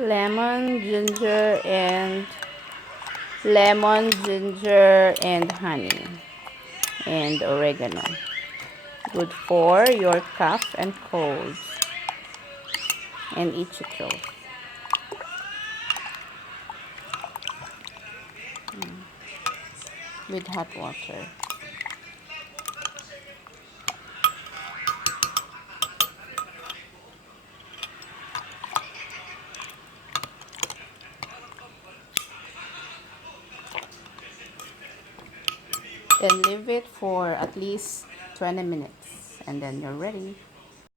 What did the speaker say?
lemon, ginger, and honey, and oregano. Good for your cough and colds and itchy throat. With hot water. Then leave it for at least 20 minutes and then you're ready.